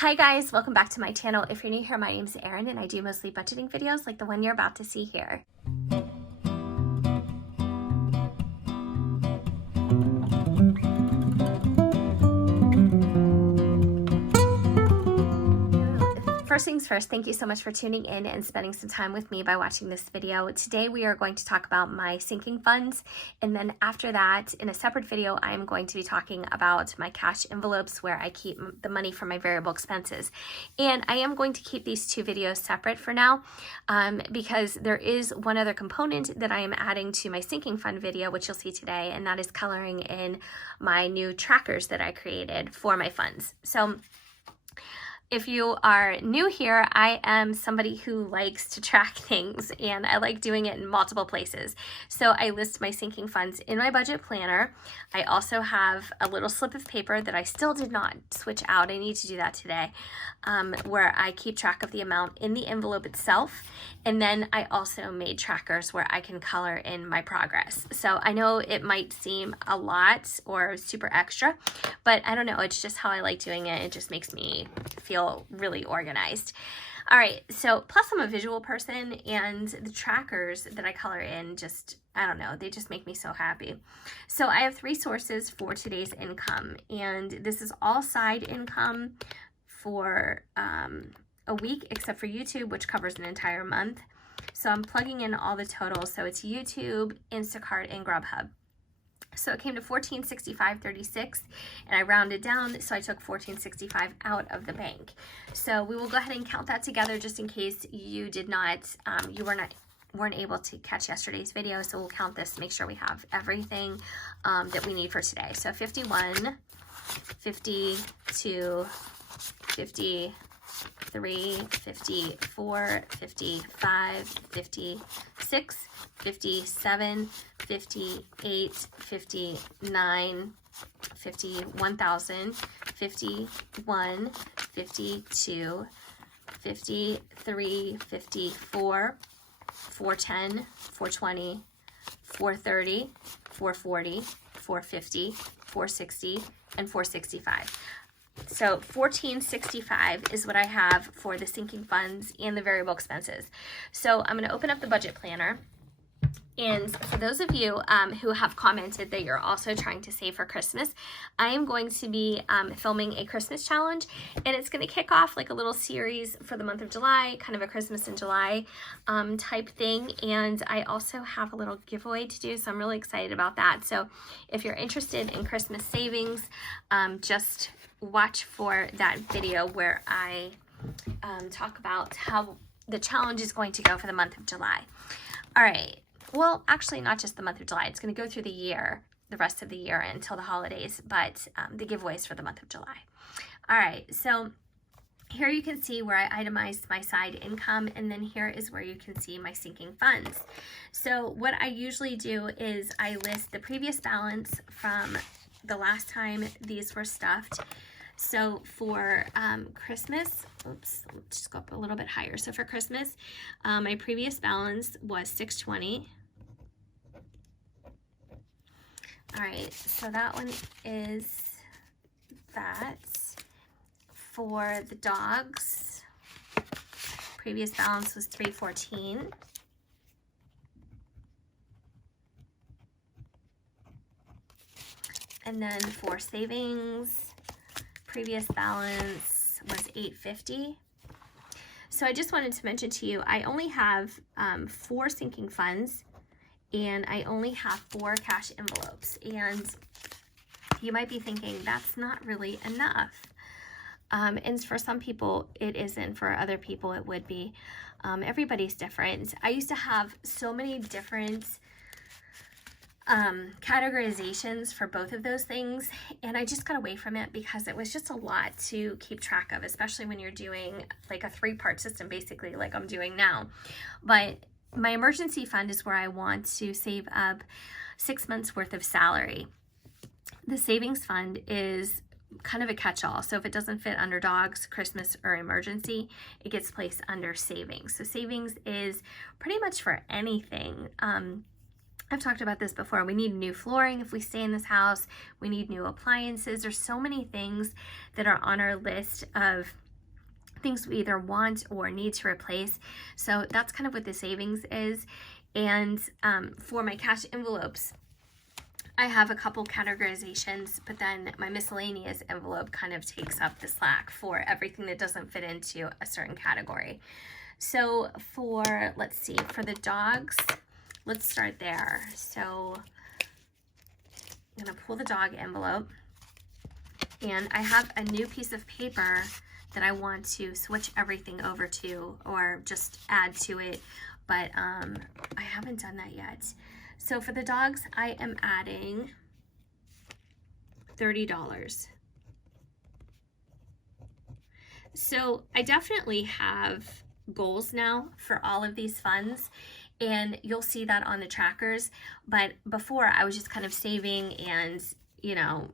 Hi guys, welcome back to my channel. If you're new here, my name is Erin and I do mostly budgeting videos like the one you're about to see here. First things first, thank you so much for tuning in and spending some time with me by watching this video. Today we are going to talk about my sinking funds, and then after that, in a separate video, I am going to be talking about my cash envelopes where I keep the money for my variable expenses. And I am going to keep these two videos separate for now because there is one other component that I am adding to my sinking fund video, which you'll see today, and that is coloring in my new trackers that I created for my funds. So if you are new here, I am somebody who likes to track things and I like doing it in multiple places. So I list my sinking funds in my budget planner. I also have a little slip of paper that I still did not switch out. I need to do that today, where I keep track of the amount in the envelope itself. And then I also made trackers where I can color in my progress. So I know it might seem a lot or super extra, but I don't know. It's just how I like doing it. It just makes me feel really organized. All right, so plus I'm a visual person and the trackers that I color in just, I don't know, they just make me so happy. So I have three sources for today's income, and this is all side income for a week except for YouTube, which covers an entire month. So I'm plugging in all the totals. So it's YouTube, Instacart, and Grubhub. So it came to $1465.36, and I rounded down, so I took $1465 out of the bank. So we will go ahead and count that together just in case you did not, weren't able to catch yesterday's video. So we'll count this to make sure we have everything that we need for today. So 51, 52, 53, 54, 55, 56, 57, 58, 59, 51,000, 51, 52, 53, 54, 410, 420, 430, 440, 450, 460, and 465. So $1465 is what I have for the sinking funds and the variable expenses. So I'm going to open up the budget planner. And for those of you who have commented that you're also trying to save for Christmas, I am going to be filming a Christmas challenge, and it's going to kick off like a little series for the month of July, kind of a Christmas in July type thing. And I also have a little giveaway to do, so I'm really excited about that. So if you're interested in Christmas savings, just watch for that video where I talk about how the challenge is going to go for the month of July. All right. Well, actually not just the month of July. It's going to go through the year, the rest of the year until the holidays, but the giveaways for the month of July. All right, so here you can see where I itemized my side income, and then here is where you can see my sinking funds. So what I usually do is I list the previous balance from the last time these were stuffed. So for Christmas, oops, let's just go up a little bit higher. So for Christmas, my previous balance was $620. All right, so that one is that. For the dogs, previous balance was $314. And then for savings, previous balance was $850. So I just wanted to mention to you, I only have 4 sinking funds, and I only have 4 cash envelopes. And you might be thinking, that's not really enough. And for some people, it isn't. For other people, it would be. Everybody's different. I used to have so many different categorizations for both of those things, and I just got away from it because it was just a lot to keep track of, especially when you're doing like a 3-part system, basically, like I'm doing now. But my emergency fund is where I want to save up 6 months worth of salary. The savings fund is kind of a catch-all. So if it doesn't fit under dogs, Christmas, or emergency, it gets placed under savings. So savings is pretty much for anything. I've talked about this before. We need new flooring if we stay in this house. We need new appliances. There's so many things that are on our list of things we either want or need to replace. So that's kind of what the savings is. And for my cash envelopes, I have a couple categorizations, but then my miscellaneous envelope kind of takes up the slack for everything that doesn't fit into a certain category. So for, let's see, for the dogs, let's start there. So I'm gonna pull the dog envelope, and I have a new piece of paper that I want to switch everything over to, or just add to it, but I haven't done that yet. So for the dogs, I am adding $30. So I definitely have goals now for all of these funds, and you'll see that on the trackers. But before, I was just kind of saving, and you know,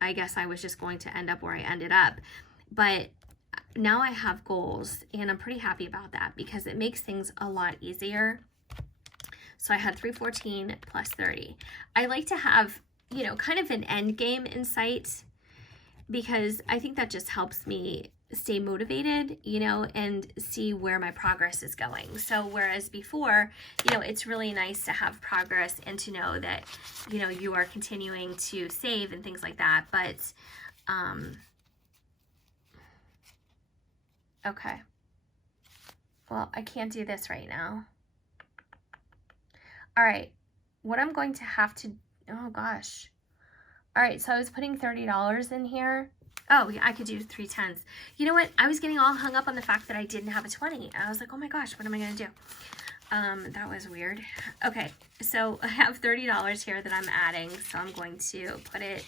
I guess I was just going to end up where I ended up. But now I have goals, and I'm pretty happy about that because it makes things a lot easier. So I had 314 plus 30. I like to have, you know, kind of an end game in sight, because I think that just helps me stay motivated, you know, and see where my progress is going. So whereas before, you know, it's really nice to have progress and to know that, you know, you are continuing to save and things like that. But, okay. Well, I can't do this right now. All right, what I'm going to have to, oh gosh. All right, so I was putting $30 in here. Oh, yeah, I could do 3/10. You know what? I was getting all hung up on the fact that I didn't have a 20. I was like, oh my gosh, what am I gonna do? That was weird. Okay, so I have $30 here that I'm adding. So I'm going to put it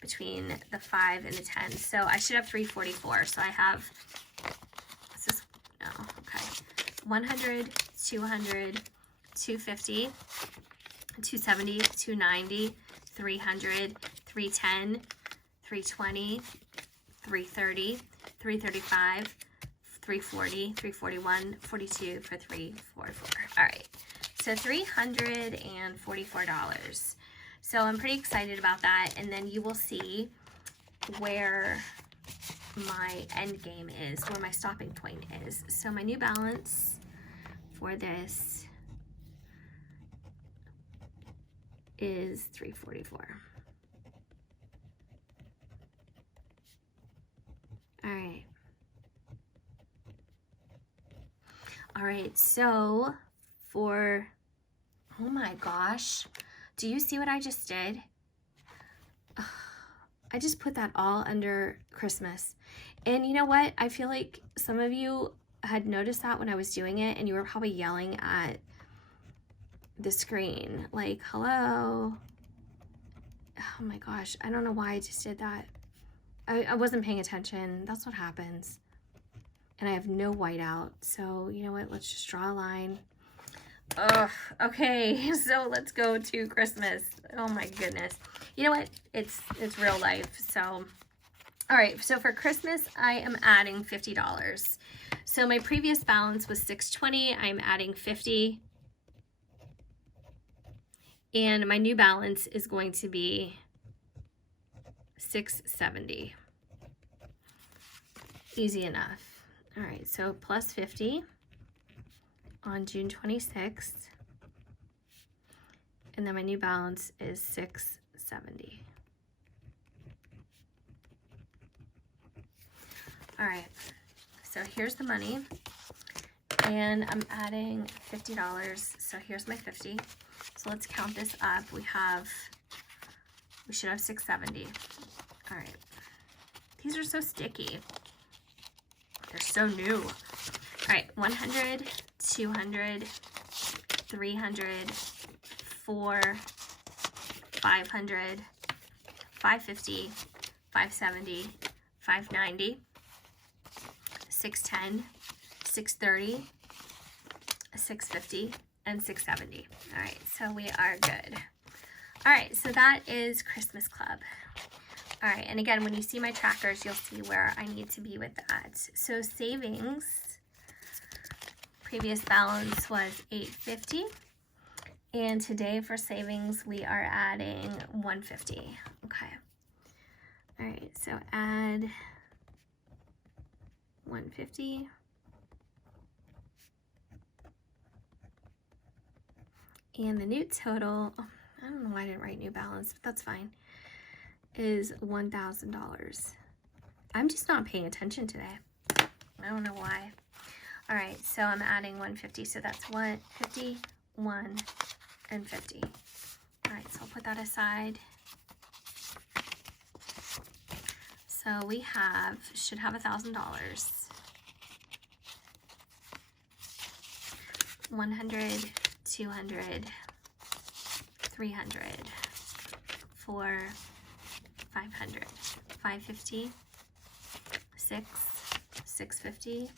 between the 5 and the 10. So I should have 344. So I have, what's this? No, okay. 100, 200, 250, 270, 290, 300, 310, 320, 330, 335, 340, 341, 42 for 344. All right, so $344. So I'm pretty excited about that, and then you will see where my end game is, where my stopping point is. So my new balance for this is 344. All right. All right, so for, oh my gosh, do you see what I just did? I just put that all under Christmas. And you know what? I feel like some of you had noticed that when I was doing it, and you were probably yelling at the screen like, hello. Oh my gosh, I don't know why I just did that. I wasn't paying attention. That's what happens. And I have no whiteout, so you know what, let's just draw a line. Ugh, okay, so let's go to Christmas. Oh my goodness. You know what, it's real life. So all right, so for Christmas I am adding $50. So my previous balance was $620. I'm adding $50. And my new balance is going to be $670. Easy enough. All right, so plus 50 on June 26th. And then my new balance is $670. All right, so here's the money. And I'm adding $50. So here's my 50. So let's count this up. We should have 670. All right. These are so sticky. They're so new. All right, 100, 200, 300, 400, 500, 550, 570, 590, 610, 630, 650, and 670. All right, so we are good. All right, so that is Christmas Club. All right, and again, when you see my trackers, you'll see where I need to be with that. So savings, previous balance was $850. And today for savings, we are adding $150. Okay. All right, so add 150. And the new total, oh, I don't know why I didn't write New Balance, but that's fine, is $1,000. I'm just not paying attention today. I don't know why. All right, so I'm adding 150, so that's 150, 1, and 50. All right, so I'll put that aside. So we should have $1,000. 100, 200, 300, 400, 500, 550, 6, 650,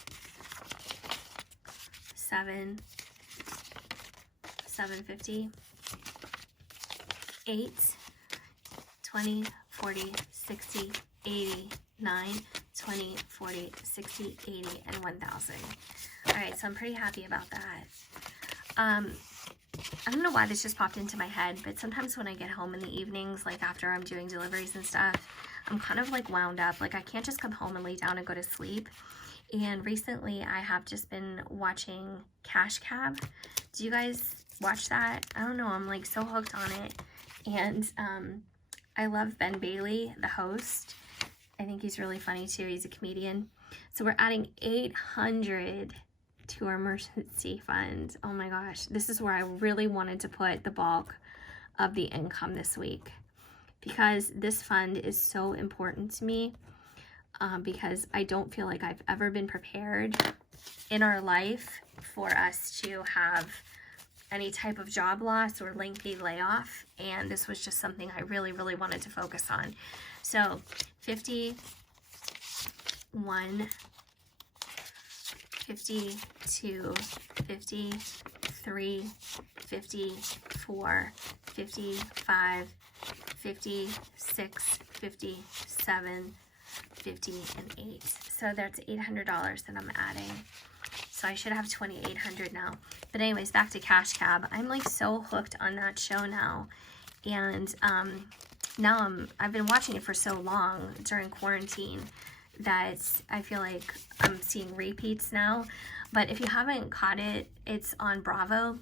7, 750, 8, 20, 40, 60, 80, 9, 20, 40, 60, 80, and 1,000. All right, so I'm pretty happy about that. I don't know why this just popped into my head, but sometimes when I get home in the evenings, like after I'm doing deliveries and stuff, I'm kind of like wound up. Like I can't just come home and lay down and go to sleep. And recently I have just been watching Cash Cab. Do you guys watch that? I don't know. I'm like so hooked on it. And I love Ben Bailey, the host. I think he's really funny too. He's a comedian. So we're adding 800 to our emergency fund. Oh my gosh. This is where I really wanted to put the bulk of the income this week, because this fund is so important to me, because I don't feel like I've ever been prepared in our life for us to have any type of job loss or lengthy layoff, and this was just something I really, really wanted to focus on. So 50, 1, 52, 53, 54, 55, 56, 57, 50, and 8. So that's $800 that I'm adding. So I should have $2,800 now. But anyways, back to Cash Cab. I'm like so hooked on that show now. And now I've been watching it for so long during quarantine that I feel like I'm seeing repeats now. But if you haven't caught it, it's on Bravo.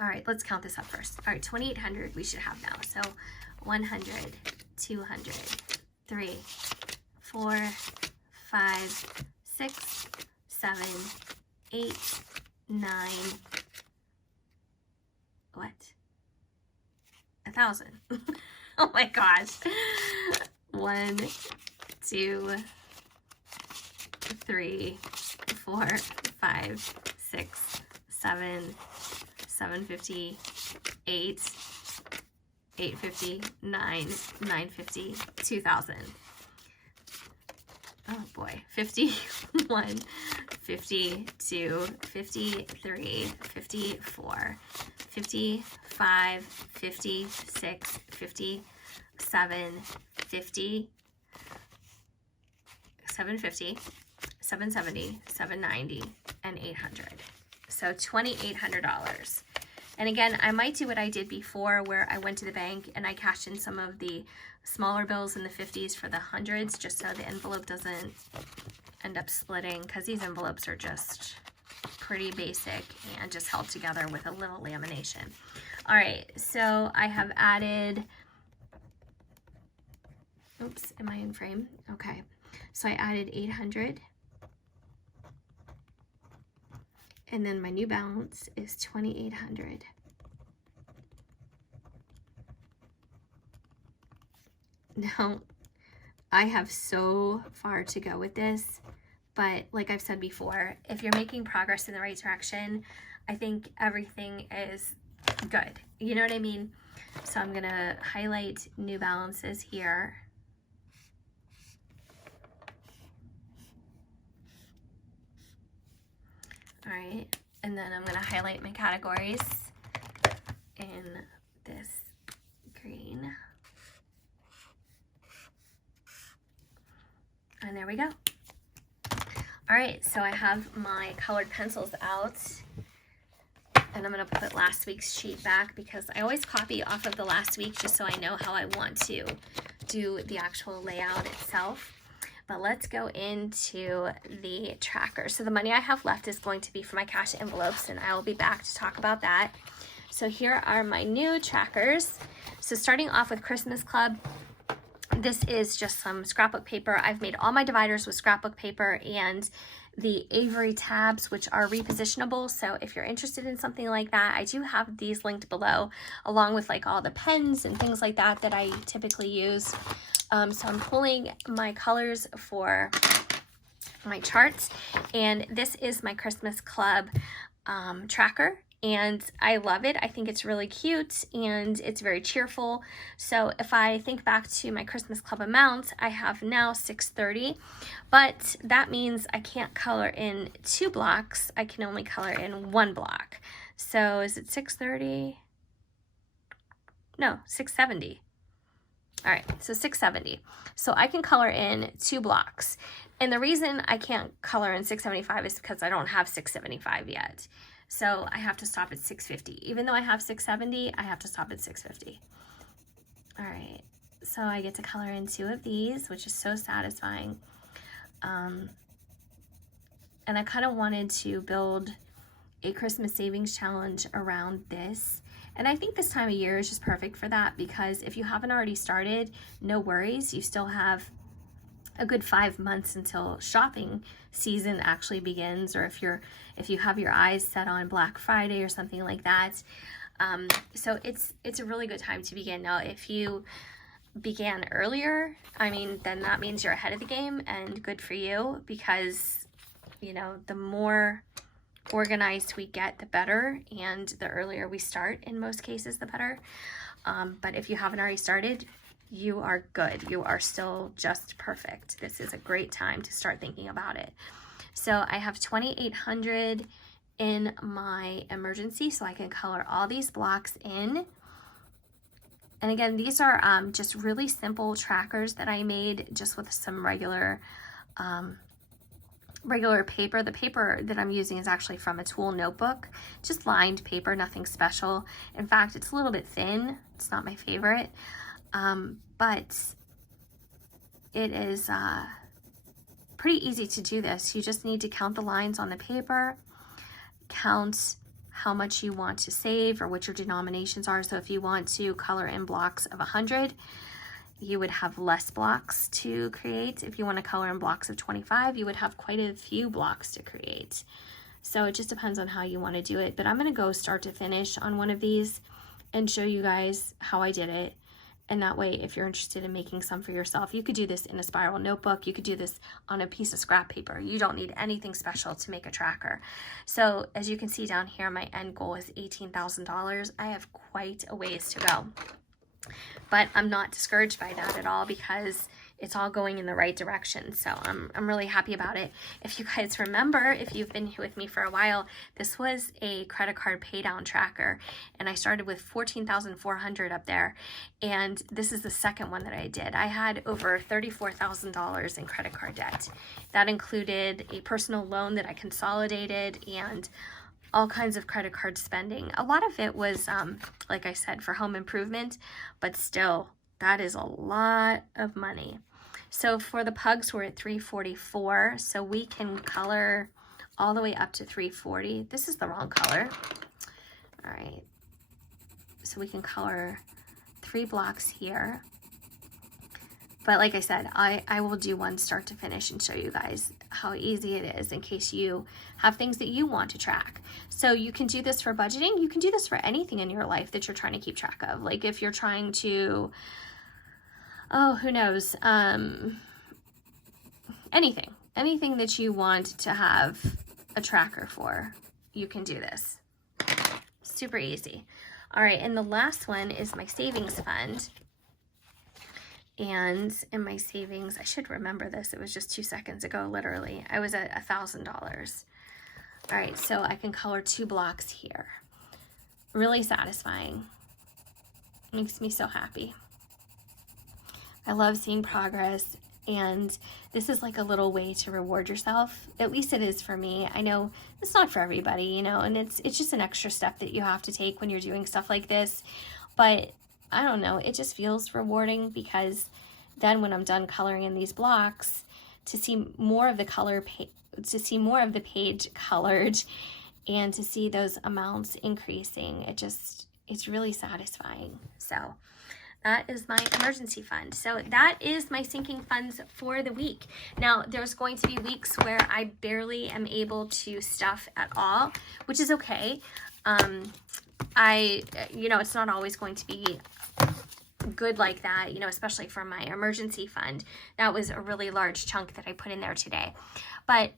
All right, let's count this up first. All right, 2,800 we should have now. So 100, 200, 3, 4, 5, 6, 7, 8, 9, what? 1,000. Oh my gosh. 1, 2, 3, 4, 5, 6, 7, 750, 8, 850, 9, 950, 2,000. Oh boy. 51, 52, 53, 54, 55, 56, 57, 50, 750, 770, 790, and 800. So $2,800. And again, I might do what I did before, where I went to the bank and I cashed in some of the smaller bills in the 50s for the hundreds, just so the envelope doesn't end up splitting, because these envelopes are just pretty basic and just held together with a little lamination. All right, so I have added, oops, am I in frame? Okay, so I added 800. And then my new balance is 2,800. Now, I have so far to go with this, but like I've said before, if you're making progress in the right direction, I think everything is good. You know what I mean? So I'm gonna highlight New Balances here. All right, and then I'm gonna highlight my categories in this green. And there we go. All right, so I have my colored pencils out, and I'm gonna put last week's sheet back, because I always copy off of the last week just so I know how I want to do the actual layout itself. But let's go into the tracker. So the money I have left is going to be for my cash envelopes, and I will be back to talk about that. So here are my new trackers. So starting off with Christmas Club, this is just some scrapbook paper. I've made all my dividers with scrapbook paper and the Avery tabs, which are repositionable. So if you're interested in something like that, I do have these linked below, along with like all the pens and things like that that I typically use. So I'm pulling my colors for my charts, and this is my Christmas Club tracker, and I love it. I think it's really cute and it's very cheerful. So if I think back to my Christmas Club amount, I have now 630, but that means I can't color in 2 blocks. I can only color in 1 block. So is it 630? No, 670. All right, so 670. So I can color in 2 blocks. And the reason I can't color in 675 is because I don't have 675 yet. So I have to stop at 650. Even though I have 670, I have to stop at 650. All right, so I get to color in 2 of these, which is so satisfying. And I kind of wanted to build a Christmas savings challenge around this. And I think this time of year is just perfect for that, because if you haven't already started, no worries. You still have a good 5 months until shopping season actually begins, or if you have your eyes set on Black Friday or something like that. So it's a really good time to begin. Now, if you began earlier, I mean, then that means you're ahead of the game, and good for you, because, you know, the more organized we get, the better, and the earlier we start in most cases, the better. But if you haven't already started, you are good. You are still just perfect. This is a great time to start thinking about it. So I have 2,800 in my emergency, so I can color all these blocks in. And again, these are just really simple trackers that I made just with some regular paper. The paper that I'm using is actually from a tool notebook, just lined paper, nothing special. In fact, it's a little bit thin. It's not my favorite, but it is pretty easy to do this. You just need to count the lines on the paper, count how much you want to save or what your denominations are. So if you want to color in blocks of 100, you would have less blocks to create. If you want to color in blocks of 25, you would have quite a few blocks to create. So it just depends on how you want to do it. But I'm going to go start to finish on one of these and show you guys how I did it. And that way, if you're interested in making some for yourself, you could do this in a spiral notebook. You could do this on a piece of scrap paper. You don't need anything special to make a tracker. So as you can see down here, my end goal is $18,000. I have quite a ways to go. But I'm not discouraged by that at all, because it's all going in the right direction. So I'm really happy about it. If you guys remember, if you've been with me for a while, this was a credit card pay down tracker, and I started with $14,400 up there, and this is the second one that I did. I had over $34,000 in credit card debt. That included a personal loan that I consolidated and all kinds of credit card spending. A lot of it was, like I said, for home improvement, but still, that is a lot of money. So for the pugs, we're at 344, so we can color all the way up to 340. This is the wrong color. All right, so we can color 3 blocks here. But like I said, I will do one start to finish and show you guys how easy it is in case you have things that you want to track. So you can do this for budgeting. You can do this for anything in your life that you're trying to keep track of. Like if you're trying to, oh, who knows, anything that you want to have a tracker for, you can do this. Super easy. All right, and the last one is my savings fund. And in my savings, I should remember this, it was just 2 seconds ago, literally, I was at $1,000. All right, so I can color 2 blocks here. Really satisfying. Makes me so happy. I love seeing progress, and this is like a little way to reward yourself. At least it is for me. I know it's not for everybody, you know, and it's just an extra step that you have to take when you're doing stuff like this. But I don't know, it just feels rewarding, because then when I'm done coloring in these blocks, to see more of the page colored and to see those amounts increasing. It's really satisfying. So that is my emergency fund. So that is my sinking funds for the week. Now, there's going to be weeks where I barely am able to stuff at all, which is okay. It's not always going to be good like that, especially for my emergency fund. That was a really large chunk that I put in there today. But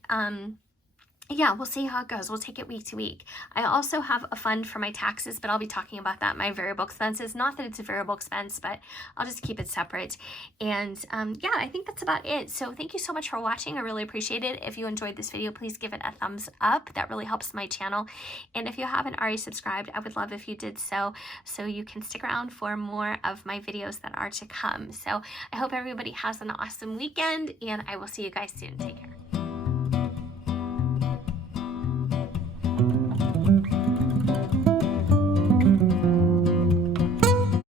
yeah, we'll see how it goes. We'll take it week to week. I also have a fund for my taxes, but I'll be talking about that, my variable expenses. Not that it's a variable expense, but I'll just keep it separate. And yeah, I think that's about it. So thank you so much for watching. I really appreciate it. If you enjoyed this video, please give it a thumbs up. That really helps my channel. And if you haven't already subscribed, I would love if you did so you can stick around for more of my videos that are to come. So I hope everybody has an awesome weekend, and I will see you guys soon. Take care.